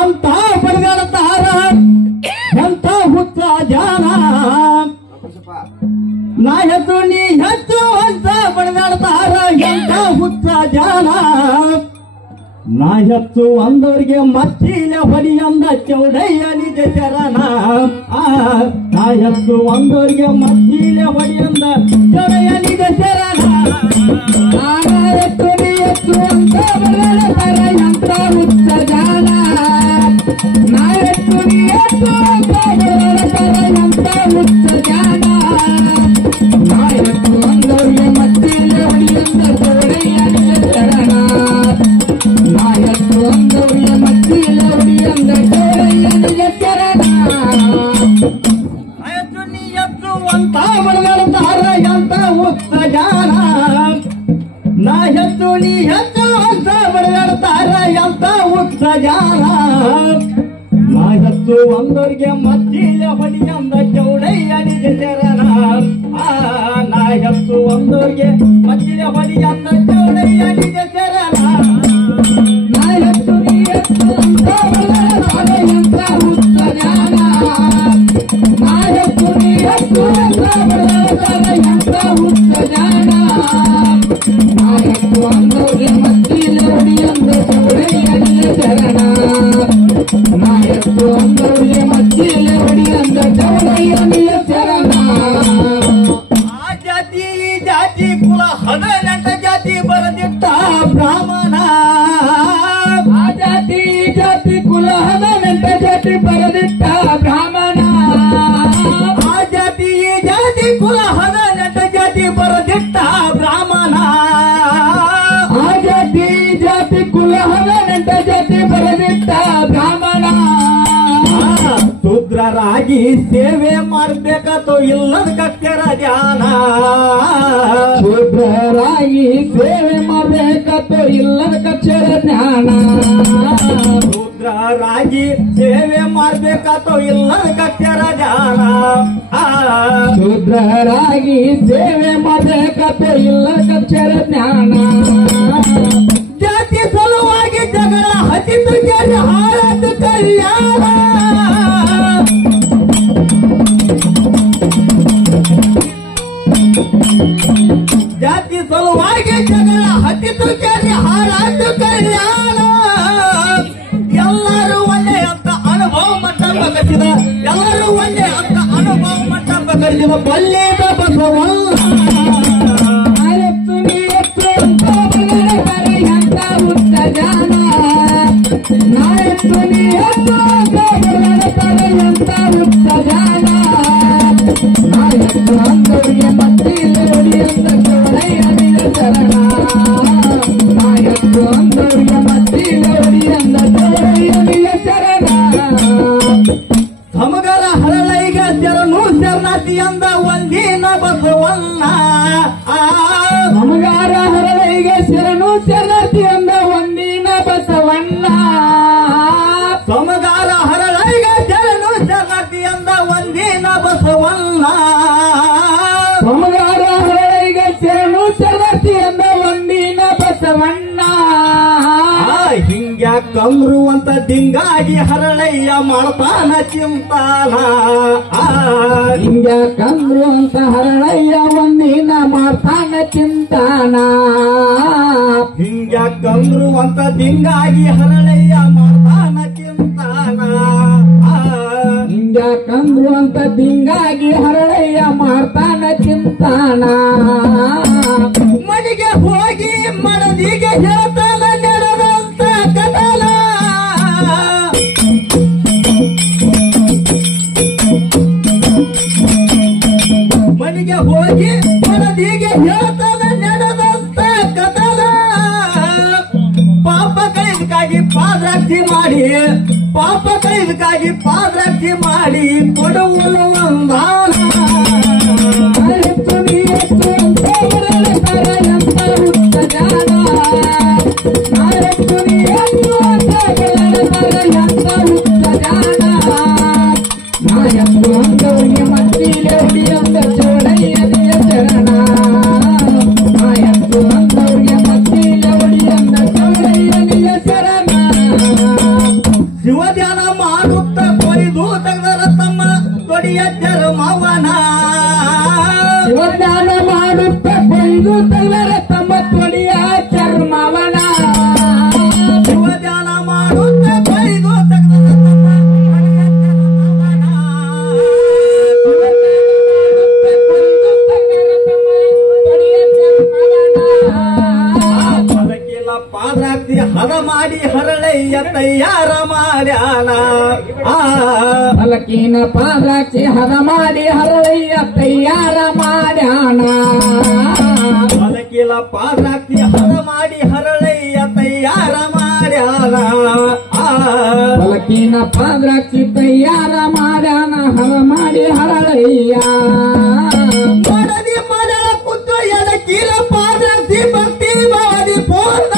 ಅಂತ ಬಡದಾಡ್ತಾರ ಎಂತ ಹುಚ್ಚ ಜಾನ ನಾ ಹೆಚ್ಚು ನೀ ಹೆಚ್ಚು ಅಂತ ಬಡದಾಡ್ತಾರ ಎಂತ ಹುಚ್ಚ ಜಾನ ನಾ ಹೆಚ್ಚು ಅಂದವ್ರಿಗೆ ಮಚ್ಚಿಲ ಹೊಡಿಯಂದ ಚೌಡಯ್ಯ ನಿಜ ಚರಣ ನಾ ಹೆಚ್ಚು ಅಂದವ್ರಿಗೆ ಮಚ್ಚಿಲ ಹೊಡಿಯಂದ ಚೌಡಯ್ಯ ನಿಜ ಚರಣ ಹೆಚ್ಚು ನೀ ಹೆಚ್ಚು ಅಂತ ಬಡದಾಡ್ತಾರ ಎಂತ ಹುಚ್ಚ ಜಾನ ನಾ ಹೆಚ್ಚು ನೀ ಹೆಚ್ಚು ಅಂತ ಬಡದಾಡ್ತಾರ ಎಂತ ಹುಚ್ಚ ಜಾನ ನಾ ಹೆಚ್ಚು ಅಂದವ್ರಿಗೆ ಮಚ್ಚಿಲ ಹೊಡಿಯಂದ ಚೌಡಯ್ಯ ನಿಜ ಚರಣ ಅಂದವ್ರಿಗೆ ಮಚ್ಚಿಲ ಹೊಡಿಯಂದ ಚೌಡಯ್ಯ ನಿಜ ಚರಣ ಹೆಚ್ಚು ನೀ ಹೆಚ್ಚು ಅಂತ ಬಡದಾಡ್ತಾರ ಎಂತ ಹುಚ್ಚ ಜಾನ ನಾ ಹೆಚ್ಚು ನೀ ಹೆಚ್ಚು ಅಂತ ಬಡದಾಡ್ತಾರ ಎಂತ ಹುಚ್ಚ ಜಾನ ನಾ ಹೆಚ್ಚು ಅಂದವ್ರಿಗೆ ಮಚ್ಚಿಲ ಹೊಡಿಯಂದ ಚೌಡಯ್ಯ ನಿಜ ಚರಣ ನಾ ಹೆಚ್ಚು ಅಂದವ್ರಿಗೆ ಮಚ್ಚಿಲ ಹೊಡಿಯಂದ ಚೌಡಯ್ಯ ನಿಜ ಚರಣ ನಾ ಹೆಚ್ಚು ನೀ ಹೆಚ್ಚು ಅಂತ ಬಡದಾಡ್ತಾರ ಎಂತ ಹುಚ್ಚ ಜಾನ ನಾ ಹೆಚ್ಚು ನೀ ಹೆಚ್ಚು ಅಂತ ಬಡದಾಡ್ತಾರ ಎಂತ ಹುಚ್ಚ ಜಾನ ನಾ ಹೆಚ್ಚು ಅಂದವ್ರಿಗೆ ಮಚ್ಚಿಲ ಹೊಡಿಯಂದ ಚೌಡಯ್ಯ ನಿಜ ಚರಣ ನಾ ಹೆಚ್ಚು ಅಂದವ್ರಿಗೆ ಮಚ್ಚಿಲ ಹೊಡಿಯಂದ ಚೌಡಯ್ಯ ನಿಜ ಚರಣ ಆ ಜಾತಿ ಈ ಜಾತಿ ಕುಲ 18 ಜಾತಿ ಬರೆದಿಟ್ಟ ಬ್ರಾಹ್ಮಣ ಆ ಜಾತಿ ಈ ಜಾತಿ ಕುಲ 18 ಜಾತಿ ಬರೆದಿಟ್ಟ ಬ್ರಾಹ್ಮಣ ಆ ಜಾತಿ ಈ ಜಾತಿ ಕುಲ 18 ಜಾತಿ ಬರೆದಿಟ್ಟ ಬ್ರಾಹ್ಮಣ ಆ ಜಾತಿ ಈ ಜಾತಿ ಕುಲ 18 ಜಾತಿ ಬರೆದಿಟ್ಟ ಬ್ರಾಹ್ಮಣ ಶೂದ್ರರಾಗಿ ಸೇವೆ ಮಾಡ್ಬೇಕತ್ತೋ ಇಲ್ಲದ ಕಕ್ಕರ ಜಾನ ಶೂದ್ರರಾಗಿ ಸೇವೆ ಮಾಡ್ಬೇಕತ್ತೋ ಇಲ್ಲದ ಕಕ್ಷರ ಜ್ಞಾನ ಶೂದ್ರರಾಗಿ ಸೇವೆ ಮಾಡ್ಬೇಕತ್ತೋ ಇಲ್ಲದ ಕಕ್ಷರ ಜಾನ ಶೂದ್ರರಾಗಿ ಸೇವೆ ಮಾಡ್ಬೇಕತ್ತೋ ಇಲ್ಲದ ಕಕ್ಷರ ಜ್ಞಾನ ಜಾತಿ ಸಲುವಾಗಿ ಜಗಳ ಹತ್ತಿತು ಕೇಳಿ ಹಾಳಾದ ಕಲ್ಯಾಣ ಜಾತಿ ಸಲುವಾಗಿ ಜಗಳ ಹತ್ತಿತು ಕೇಳಿ ಹಾಳಾದ ಕಲ್ಯಾಣ ಎಲ್ಲರೂ ಒಂದೇ ಅಂತ ಅನುಭವ ಮಂಟಪ ಕಟ್ಟಿದ ಎಲ್ಲರೂ ಒಂದೇ ಅಂತ ಅನುಭವ ಮಂಟಪ ಕಟ್ಟಿದ ಬಲ್ಲೇದ ಬಸವಲ್ಲ ಎಂತ ಹುಚ್ಚ ಜಾನ ನಾ ಹೆಚ್ಚು ನೀ ಹೆಚ್ಚು ಅಂತ ಬಡದಾಡ್ತಾರ ಎಂತ ಹುಚ್ಚ ಜಾನ ನಾ ಹೆಚ್ಚು ಅಂದವ್ರಿಗೆ ಮಚ್ಚಿಲ ಹೊಡಿಯಂದ ಚೌಡಯ್ಯ ನಿಜ ಚರಣ ನಾ ಹೆಚ್ಚು ಅಂದವ್ರಿಗೆ ಮಚ್ಚಿಲ ಹೊಡಿಯಂದ ಚೌಡಯ್ಯ ನಿಜ ಚರಣ ಸಮಗರ ಹರಳೈಗ ಶರಣು ಶರಣಾರ್ಥಿ ಅಂದ ಒಂದಿನ ಬಸವಣ್ಣ ಸಮಗಾರ ಹರಳೈಗ ಶರಣು ಶರಣಾರ್ಥಿ ಅಂದ ಒಂದಿನ ಬಸವಣ್ಣ ಸಮಗಾರ ಹರಳೈಗ ಶರಣು ಶರಣಾರ್ಥಿ ಅಂದ ಒಂದಿನ ಬಸವಣ್ಣ ಸಮಗಾರ ಹರಳೈಗ ಶರಣು ಶರಣಾರ್ಥಿ ಅಂದ ಒಂದಿನ ಬಸವಣ್ಣ ಹಿಂಗ್ಯಾಕಂದ್ರು ಅಂತ ದಿಂಗಾಗಿ ಹರಳಯ್ಯ ಮಾಡ್ತಾನ ಚಿಂತಾನ ಹಿಂಗ್ಯಾಕಂದ್ರು ಅಂತ ಹರಳಯ್ಯ ಒಂದಿನ ಮಾಡ್ತಾನ ಚಿಂತಾನ ಹಿಂಗ್ಯಾಕಂದ್ರು ಅಂತ ದಿಂಗಾಗಿ ಹರಳಯ್ಯ ಮಾಡ್ತಾನ ಚಿಂತಾನ ಹಿಂಗ್ಯಾಕಂದ್ರು ಅಂತ ದಿಂಗಾಗಿ ಹರಳಯ್ಯ ಮಾಡ್ತಾನ ಚಿಂತಾನ ಮನೆಗೆ ಹೋಗಿ ಮನದಿಗೆ ಹೇಳ್ತಾನ ನಡೆದಂತ ಕಥನ ಮನೆಗೆ ಹೋಗಿ ಮನದಿಗೆ ಹೇಳ್ತಾನ ನಡೆದಂತ ಕಥನ ಪಾಪ ಕೈದಕ್ಕಾಗಿ ಪಾದರಕ್ಷೆ ಮಾಡಿ ಪಾಪ ಕೈದಕ್ಕಾಗಿ ಪಾದರಕ್ಷೆ ಮಾಡಿ ಕೊಡುವನು ಒಂದಾನ ಹೆಚ್ಚು ನೀ ಹೆಚ್ಚು ಅಂತ ಬಡದಾಡ್ತಾರ ಎಂತ ಹುಚ್ಚ ಜಾನ ನಾ ಹೆಚ್ಚು ನೀ ಹೆಚ್ಚು ಅಂತ ಬಡದಾಡ್ತಾರ ಎಂತ ಹುಚ್ಚ ಜಾನ ಮಾಡ್ಯಾನ ಹಲಕಿನ ಪಾದ್ರಾಕ್ಷಿ ಹದ ಮಾಡಿ ಹರಳಯ್ಯ ತಯಾರ ಮಾಡ್ಯಾನ ಹಲಕಿಲ ಪಾದ್ರಾಕ್ಷಿ ಹದ ಮಾಡಿ ಹರಳಯ್ಯ ತಯಾರ ಮಾಡ್ಯಾನ ಹಲಕಿನ ಪಾದ್ರಾಕ್ಷಿ ತಯಾರ ಮಾಡ್ಯಾನ ಹದ ಮಾಡಿ ಹರಳಯ್ಯ ಮಡದಿ ಮಡ ಕುತ್ತು ಎಡಕಿಲ ಪಾದ್ರಾಕ್ಷಿ ಭಕ್ತಿ ಮಾಡಿ ಪೂರ್ಣ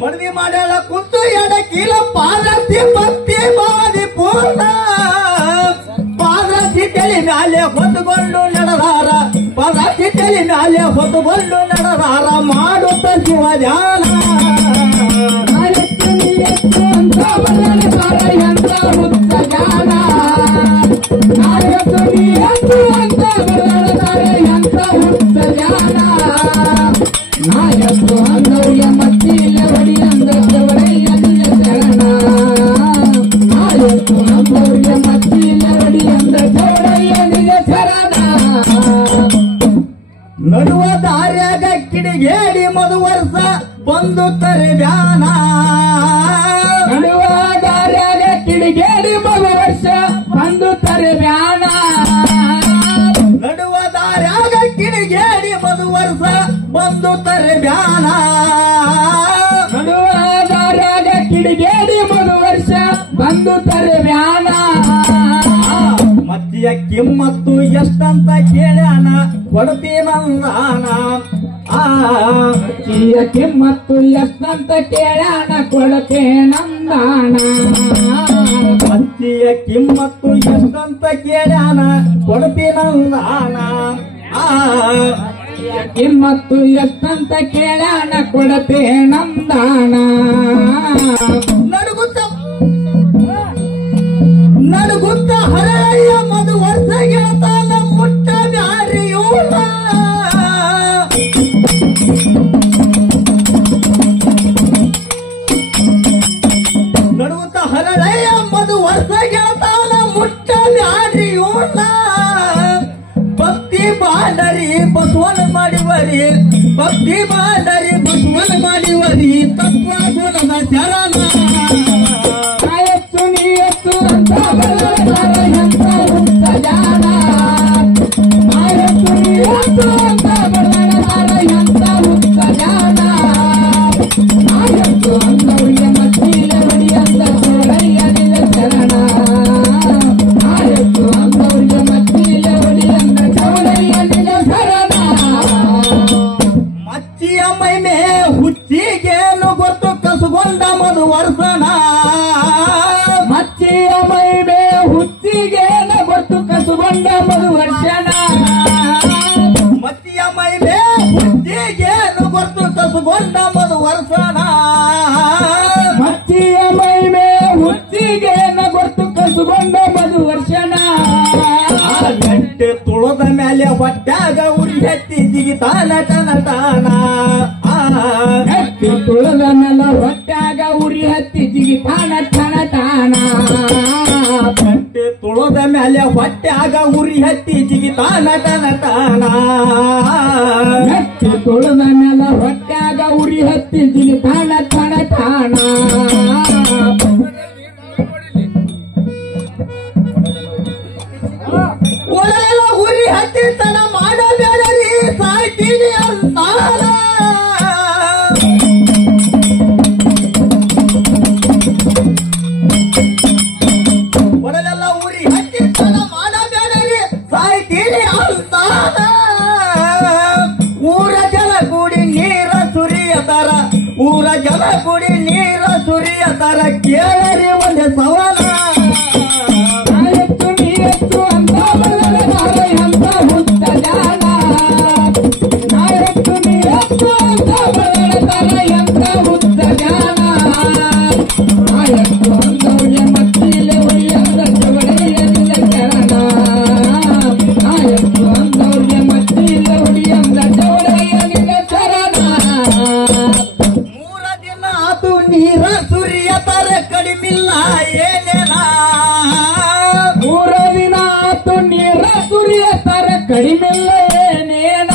ಮಡದಿ ಮಾಡಲ ಕುತ್ತು ಎಡಕಿಲ ಪಾದ್ರಾಕ್ಷಿ ಭಕ್ತಿ ಮಾಡಿ ಪೂರ್ಣ ಪಾದ್ರಾಕ್ಷಿ ತಲೆ ಮ್ಯಾಲೆ ಹೊತ್ತುಕೊಂಡು ನಡೆದಾರ ಪಾದ್ರಾಕ್ಷಿ ತಲೆ ಮ್ಯಾಲೆ ಹೊತ್ತುಕೊಂಡು ನಡೆದಾರ ಮಾಡುತ್ತ ಶಿವ ಧ್ಯಾನ ಎಂತ ಹುತ್ತ ಜಾನ ಎಂತ ಹುತ್ತ ಜಾನ ನಾಯತ್ತು ಅಂದವ್ಯ ಮತ್ತಿಲ್ಲ ಹೊಡಿ ಅಂದ ಚವರಯ್ಯ ನಿಜ ಶರಣ ನಾಯತ್ತು ಅಂದವ್ಯ ಮತ್ತಿಲ್ಲ ಹೊಡಿ ಅಂದ ಚವರಯ್ಯ ನಿಜ ಶರಣ ನಡುವ ದಾರ್ಯಾಗ ಕಿಡಿಗೇಡಿ ಮದು ವರ್ಷ ಬಂದು ತರಿಬ್ಯಾನ ನಡುವ ದಾರ್ಯಾಗ ಕಿಡಿಗೇಡಿ ಮಗು ವರ್ಷ ಬಂದು ತರಿಬ್ಯಾನ ನಡುವ ದಾರ್ಯಾಗ ಕಿಡಿಗೇಡಿ ಮದು ವರ್ಷ ಬಂದು ತರಿಬ್ಯಾನ ನಡುವ ದಾರ್ಯಾಗ ಕಿಡಿಗೇಡಿ ಮಗು ವರ್ಷ ಬಂದು ತರಿಬ್ಯಾನ ಮತ್ತಿಯ ಕಿಮ್ಮತ್ತು ಎಷ್ಟಂತ ಕೇಳ್ಯಾನ ಕೊಡ್ತೀನಂದಾನ ಮಚ್ಚಿಯ ಕಿಮ್ಮತ್ತು ಎಷ್ಟಂತ ಕೇಳ್ಯಾನ ಕೊಡತೇನಂದಾನ ಮತ್ತಿಯ ಕಿಮ್ಮತ್ತು ಎಷ್ಟಂತ ಕೇಳ್ಯಾನ ಕೊಡ್ತೀನಂದಾನ ಕಿಮ್ಮತ್ತು ಎಷ್ಟಂತ ಕೇಳ್ಯಾನ ಕೊಡತೇನಂದಾನ ನಡುಗುತ್ತ ಹರಯ್ಯ ಮದು ವರ್ಷ ಗೆಳತಾನ ಮುಟ್ಟ ಬ್ಯಾರಿಯೂಲ ನಡುಗುತ್ತ ಹರಳಯ್ಯ ಮದು ವರ್ಷ ಗೆಳತಾನ ಮುಟ್ಟ ಬ್ಯಾರಿಯೂಲ ಭಕ್ತಿ ಬಾಡರಿ ಬಸವನ ಮಾಡಿವರಿ ಭಕ್ತಿ ಬಾಡರಿ ಬಸವನ ಮಾಡಿವರಿ ತತ್ವ ಗುಣದ ಶರಣ ಅಂತ ಎಂತ ಹುತ್ತ ಜಾನ ಅಂತ ಎಂತ ಹುತ್ತ ಜಾನ ಆಯತ್ತು ಅಂದವ್ಯ ಮತ್ತಿಲ ಹೊಡಿ ಅಂದ ಚೋರಯ್ಯ ನಿಜ ಶರಣ ಆಯತ್ತು ಅಂದವ್ಯ ಮತ್ತಿಲ ಹೊಡಿ ಅಂದ ಚೋರಯ್ಯ ನಿಜ ಶರಣ ಮಚ್ಚಿಯ ಮೈಮೆ ಹುಚ್ಚಿಗೇನು ಗೊತ್ತು ಕಸುಗೊಂಡ ಮದು ವರ್ಷನ ಮಚ್ಚಿಯ ಮೈಮೆ ಹುಚ್ಚಿಗೇನ ಗೊತ್ತು ಕಸುಗೊಂಡ ಮದು ವರ್ಷನ ಮಚ್ಚಿಯ ಮೈಮೆ ಹುಚ್ಚಿಗೇನು ಗೊತ್ತು ಕಸುಗೊಂಡ ಮದು ವರ್ಷನ ಮಚ್ಚಿಯ ಮೈಮೆ ಹುಚ್ಚಿಗೇನ ಗೊತ್ತು ಕಸುಗೊಂಡ ಮದು ವರ್ಷನ ಗಂಟೆ ತುಳದ ಮೇಲೆ ಹೊಟ್ಟಾಗ ಉರಿ ಹತ್ತಿ ಜಿಗಿತಾನ ಟನಟಾನ ಹತ್ತಿ ತುಳದ ಮೇಲೆ ಹೊಟ್ಟಾಗ ಉರಿ ಹತ್ತಿ ಜಿಗಿತಾನ ಠಣ ಠಾಣ ಗಂಟೆ ತುಳದ ಮೇಲೆ ಹೊಟ್ಟಾಗ ಉರಿ ಹತ್ತಿ ಜಿಗಿತಾನ ಟನಟಾನ ಹತ್ತಿ ತುಳದ ಮೇಲೆ ಹೊಟ್ಟಾಗ ಉರಿ ಹತ್ತಿ ಜಿಗಿತಾನ ಠಣ ಠಾಣ ಒಳಗೆಲ್ಲ ಉರಿ ಹತ್ತಿ ತನ ಮಾಡಬೇಡರಿ ಸಾಯ್ತೀನಿ ಅಂತಾನ ಒಳಗೆಲ್ಲ ಉರಿ ಹತ್ತಿ ತನ ಮಾಡಬೇಡರಿ ಸಾಯ್ತೀನಿ ಅಂತಾನ ಊರ ಜನ ಕೂಡಿ ನೀರ ಸುರಿಯತರ ಊರ ಜನ ಕೂಡಿ ನೀರ ಸುರಿಯತರ ಕೇಳರಿ ಒಂದು ಸವಾಲ ನೀಯತ್ತು ಅಂತ ಎಂತ ಹುತ್ತ ಜಾನ ನಾಯತ್ತು ನೀಯತ್ತು ಅಂತ ಎಂತ ಹುತ್ತ ಜಾನ ನಾಯತ್ತು ಅಂದವ್ಯ ಮತ್ತಿಲ ಹೊಡಿ ಅಂದ ಚವರಯ್ಯ ನಿಜ ಶರಣ ನಾಯತ್ತು ಅಂದವ್ಯ ಮತ್ತಿಲ ಹೊಡಿ ಅಂದ ಚವರಯ್ಯ ನಿಜ ಶರಣ ಮೂರ ದಿನ ಆತು ನೀರ ಸುರಿಯತರ ಕಡಿಮಿಲ್ಲ ಏನೇನ ಮೂರ ದಿನ ಆತು ನೀರ ಸುರಿಯತರ ಕಡಿಮೆಲ್ಲ ಏನೇನ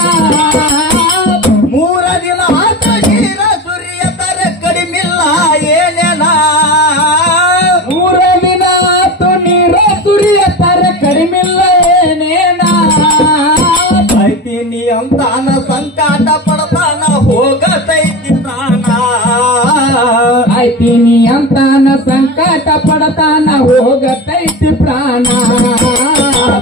ಬರ್ತೈತಿ ಪ್ರಾಣ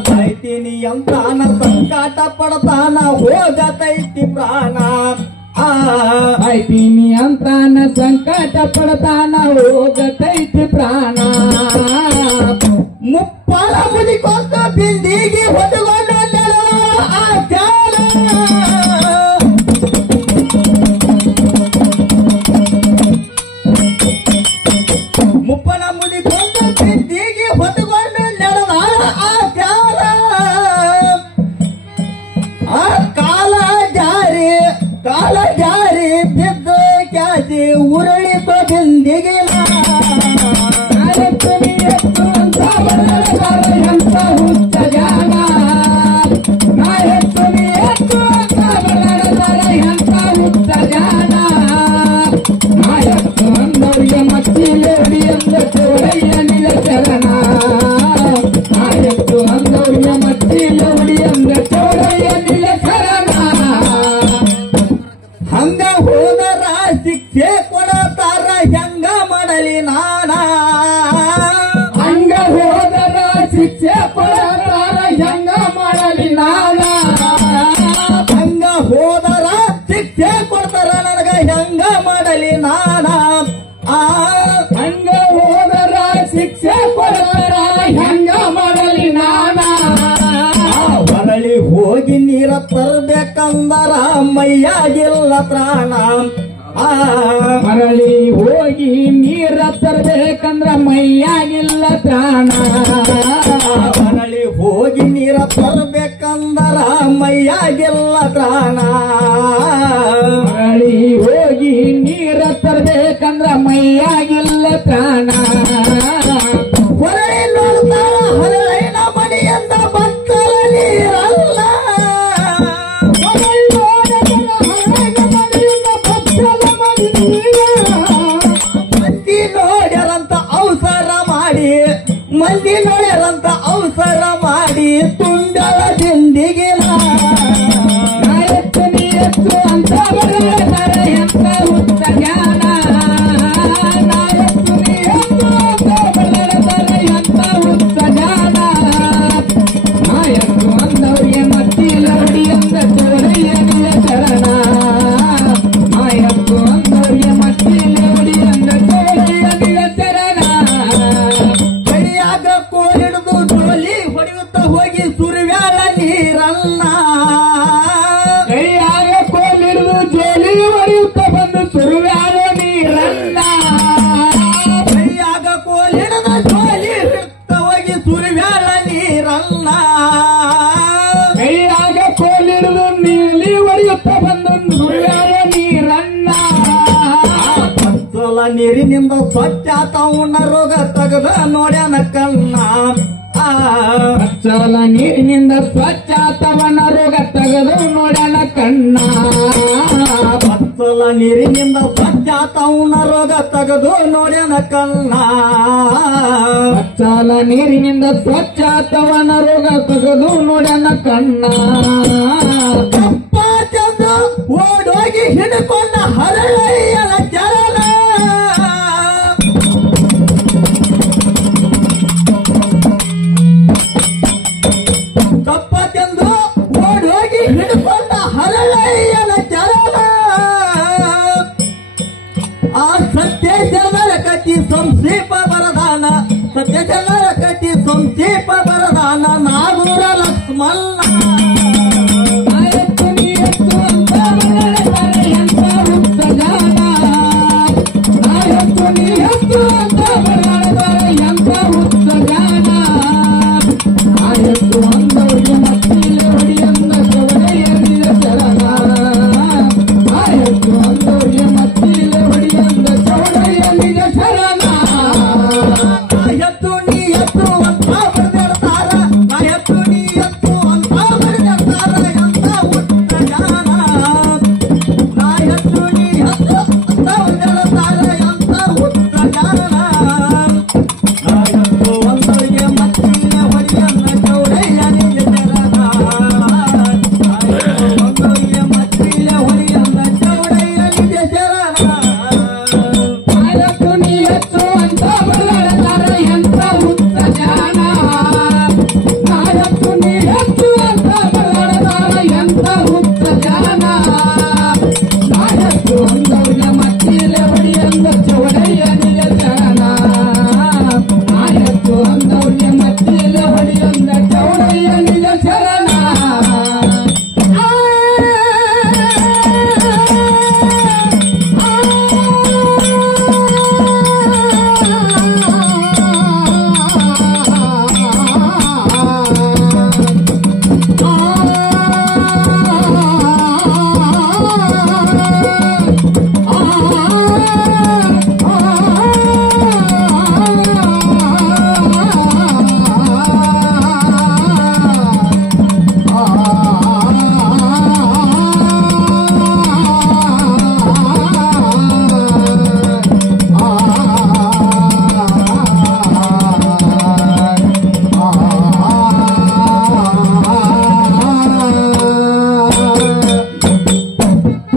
ಸಾಯ್ತೀನಿ ಅಂತಾನ ಸಂಕಟ ಪಡ್ತಾನ ಹೋಗತೈತಿ ಪ್ರಾಣ ಸಾಯ್ತೀನಿ ಅಂತಾನ ಸಂಕಟ ಪಡ್ತಾನ ಹೋಗತೈತಿ ಪ್ರಾಣ ಮುಪ್ಪಾಲ ಮುದಿಕೊಂತ ಬಿಂದಿಗೆ ಹೊಡೆಗೊಂಡ ಆಚಾರ ಮುಪ್ಪನ ಮುದಿಕೊಂತ ಬಿಂದಿಗೆ ಹೊಡೆಗೊಂಡು ನಡೆದ ಆಚಾರ ಆ ಕಾಲ ಜಾರಿ ಬಿದ್ದ ಕ್ಯಾಸಿ ಉರುಳಿತ ಬಿಂದಿಗೆ ಎಂತ ಹುಚ್ಚ ಜಾನ ನಾ ಹೆಚ್ಚು ನೀ ಹೆಚ್ಚು ಎಂತ ಹುಚ್ಚ ಜಾನ ನಾ ಹೆಚ್ಚು ಅಂದವ್ರಿಗೆ ಮಚ್ಚಿಲೆ ಹಿಡಿಯಂದ ಚೌಡಯ್ಯ ನಿಲ ಚರಣ ನಾ ಹೆಚ್ಚು ಅಂದವ್ರಿಗೆ ಮಚ್ಚಿಲೆ ಹಿಡಿಯಂದ ಚೌಡಯ್ಯ ನಿಲ ಚರಣ ಹಂಗ ಹೋದರ ಶಿಕ್ಷೆ ಕೊಡತಾರ ಹೆಂಗ ಮಾಡಲಿ ನಾನ ಹಂಗ ಹೋದರ ಶಿಕ್ಷೆ ಕೊಡತಾರ ಹೆಂಗ ಮಾಡಲಿ ನಾನ ಹಂಗ ಹೋದರ ಶಿಕ್ಷೆ ಕೊಡ್ತಾರ ನನಗ ಹೆಂಗ ಮಾಡಲಿ ನಾನ ಹಂಗ ಹೋದರ ಶಿಕ್ಷೆ ಕೊಡತಾರ ಹೆಂಗ ಮಾಡಲಿ ನಾನ ಹೊರಳಿ ಹೋಗಿ ನೀರ ತರ್ಬೇಕಂದರ ಮೈಯಾಗಿಲ್ಲ ಪ್ರಾಣ ಮರಳಿ ಹೋಗಿ ನೀರ ತರಬೇಕಂದ್ರ ಮೈಯಾಗಿಲ್ಲ ಪ್ರಾಣ ಹೊರಳಿ ಹೋಗಿ ನೀರ ತರ್ಬೇಕಂದರ ಮೈಯಾಗಿಲ್ಲ ಪ್ರಾಣ ಮರಳಿ ಹೋಗಿ ನೀರ ತರಬೇಕಂದ್ರ ಮೈಯಾಗಿಲ್ಲ ಪ್ರಾಣ ಹೊರಳಿ ನೋಡ್ತಾರ ಹರಳಿನ ಮನೆಯಿಂದ ಭಕ್ತರ ನೀರಲ್ಲ ಮಂದಿ ನೋಡ್ಯಾರಂತ ಅವಸರ ಮಾಡಿ ತುಂಡಳ ದಿಂದಿಗೆ ನಾಯತ್ತು ನೀಯತ್ತು ಅಂತ ಬರದಾರ ಎಂತ ಹುಚ್ಚ ಜ್ಞಾನ ನಾಯತ್ತು ನೀಯತ್ತು ಅಂತ ಬರದಾರ ಎಂತ ಹುಚ್ಚ ಜ್ಞಾನ ನಾಯತ್ತು ಅಂದವ್ರಿಗೆ ಮತ್ತಿಲ ಹೊಡಿಯಂದ ಚೌಡಯ್ಯ ನಿಲ ಚರಣ ನಾಯತ್ತು ಅಂದವ್ರಿಗೆ ಮತ್ತಿಲ ಹೊಡಿಯಂದ ಚೌಡಯ್ಯ ನಿಲ ಚರಣ ಕೈಯಾಗ ಕೋಲಿಡಿದು ಜೋಲಿ ಹೊಡೆಯುತ್ತ ಹೋಗಿ ಸುರಿವ್ಯಾಳ ನೀರನ್ನ ಕೈಯಾಗ ಕೋಲಿಡಿದು ಜೋಲಿ ಹೊಡೆಯುತ್ತ ಬಂದು ಸುರುವ್ಯಾಳ ನೀರನ್ನ ಕೈಯಾಗ ಕೋಲಿಡಿದ ಜೋಲಿ ಹಿಡ್ತ ಹೋಗಿ ಸುರಿವ್ಯಾಳ ನೀರನ್ನ ಕೈಯಾಗ ಕೋಲಿಡಿದು ನೀಲಿ ಹೊಡೆಯುತ್ತ ಬಂದು ಸುರುವ್ಯಾಳ ನೀರನ್ನ ಪಚ್ಚಲ ನೀರಿನಿಂದ ಸ್ವಚ್ಛ ತೌಣ ರೋಗ ತೆಗೆದ ನೋಡ್ಯಾನ ಕಣ್ಣ ಪಚ್ಚಲ ನೀರಿನಿಂದ ಸ್ವಚ್ಛ ತವನ ರೋಗ ತೆಗೆದು ನೋಡ್ಯಾನ ಕಣ್ಣ ಪಚ್ಚಲ ನೀರಿನಿಂದ ಸ್ವಚ್ಛ ತೌಣ ರೋಗ ತೆಗೆದು ನೋಡ್ಯಾನ ಕಣ್ಣ ಪಚ್ಚಲ ನೀರಿನಿಂದ ಸ್ವಚ್ಛ ತವನ ರೋಗ ತೆಗೆದು ನೋಡ್ಯಾನ ಕಣ್ಣ ಕಪ್ಪ ಚಂದು ಓಡೋಗಿ ಹಿಡ್ಕೊಂಡ ಹರಳಯ್ಯನ ಚರಣ ಕಪ್ಪ ಚಂದು ಓಡೋಗಿ ಹಿಡ್ಕೊಂಡ ಹರಳಯ್ಯನ ಚರಣ ಆ ಸತ್ಯ ಜನರ ಕಟ್ಟಿ ಸಂಕ್ಷೇಪ ಬರದಾನ ಸತ್ಯ ಜನರ ಕಟ್ಟಿ ಸಂಕ್ಷೇಪ ಬರದಾನ ನಾಗೂರ ಲಕ್ಷ್ಮಣ ನಾಯತ್ತು ನೀಯತ್ತು ಅಂತ ಬರದಾರ ಎಂತ ಹುಚ್ಚ ಜಾನ ನಾಯತ್ತು ನೀಯತ್ತು ಅಂತ ಬರದಾರ ಎಂತ ಹುಚ್ಚ ಜಾನ ನಾಯತ್ತು ಅಂದವ್ರಿಗೆ ಮತ್ತಿಲ ಹೊಡಿಯಂದ ಚೌಡಯ್ಯ ನಿಲ ಚರಣ ನಾಯತ್ತು ಅಂದವ್ರಿಗೆ ಮತ್ತಿಲ ಹೊಡಿಯಂದ ಚೌಡಯ್ಯ ನಿಲ ಚರಣ ಎತ್ತು ನೀ ಎತ್ತು ಅಂತ ಬರೆದಿಡ್ತಾರ ಎತ್ತು ನೀ ಎತ್ತು ಅಂತ ಬರೆದಿಡ್ತಾರ ಎಂತ ಹುಟ್ಟ ಜಾನ ಎತ್ತು ನೀ ಎತ್ತು ಅಂತ ಬರೆದಿಡ್ತಾರ ಎಂತ ಹುಟ್ಟ ಜಾನ ಎತ್ತು ಒಂದರಿಗೆ ಮತ್ತಿನ ಹೊಡಿಯನ್ನ ಚೌಡಯ್ಯ ನಿಜ ಚರಣ ಒಂದರಿಗೆ ಮತ್ತಿನ ಹೊಡಿಯನ್ನ ಚೌಡಯ್ಯ ನಿಜ ಚರಣ ಅಂದ